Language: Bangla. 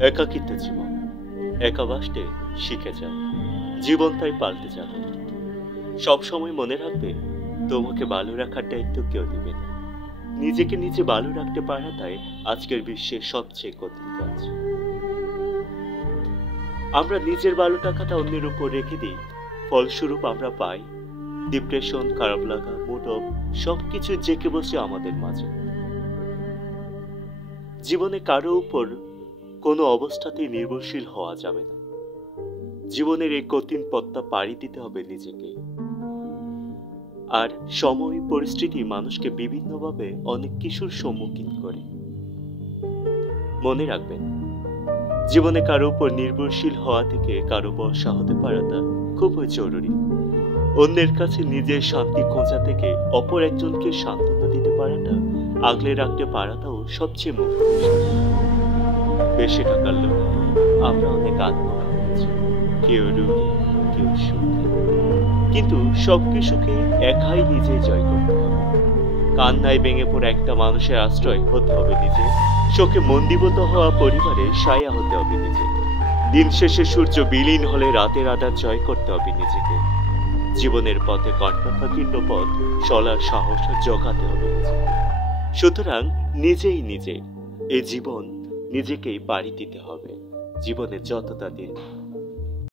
একাকিত্ব জীবন, একা বাসতে শিখে যাও। জীবন তাই পাল্টে যাবে। সবসময় মনে রাখবে, তোমাকে ভালো রাখার দায়িত্ব কেউ দিবে না। নিজেকে নিজে ভালো রাখতে পারাটাই আজকের বিশ্বের সবচেয়ে কঠিন কাজ। আমরা নিজের ভালো টাকাটা অন্যের উপর রেখে দিই, ফলস্বরূপ আমরা পাই ডিপ্রেশন, খারাপ লাগা, মুড অফ, সবকিছু জেঁকে বসে আমাদের মাঝে। জীবনে কারো উপর কোনো অবস্থাতেই নির্ভরশীল হওয়া যাবে না। জীবনের এই কঠিন পথটা পাড়ি দিতে হবে নিজেকে। আর সময়, পরিস্থিতি মানুষকে বিভিন্নভাবে অনেক কিছুর সম্মুখীন করে। মনে রাখবেন, জীবনে কারো উপর নির্ভরশীল হওয়া থেকে কারো ভরসা হতে পারাটা খুবই জরুরি। অন্যের কাছে নিজের শান্তি খোঁজা থেকে অপর একজনকে সান্ত্বনা দিতে পারাটা, আগলে রাখতে পারাটাও সবচেয়ে মুখ্য বিষয়। বেশি টাকার লোক আমরা অনেক আত্মহত্যা করেছি, কেউ রুগী, কেউ সুখী, কিন্তু সবকিছুকে একাই নিজে জয় করতে হবে। কান্নায় ভেঙে পড়ে একটা মানুষের আশ্রয় হতে হবে নিজে, শোকে মন্দীভূত হওয়া পরিবারের ছায়া হতে হবে নিজে। দিন শেষে সূর্য বিলীন হলে রাতের আধার জয় করতে হবে নিজেকে। জীবনের পথে কণ্ঠকাকীর্ণ পথ চলার সাহস জোগাতে হবে নিজেকে। সুতরাং নিজেই এই জীবন নিজেকেই পাড়ি দিতে হবে। জীবনে যতটা দিন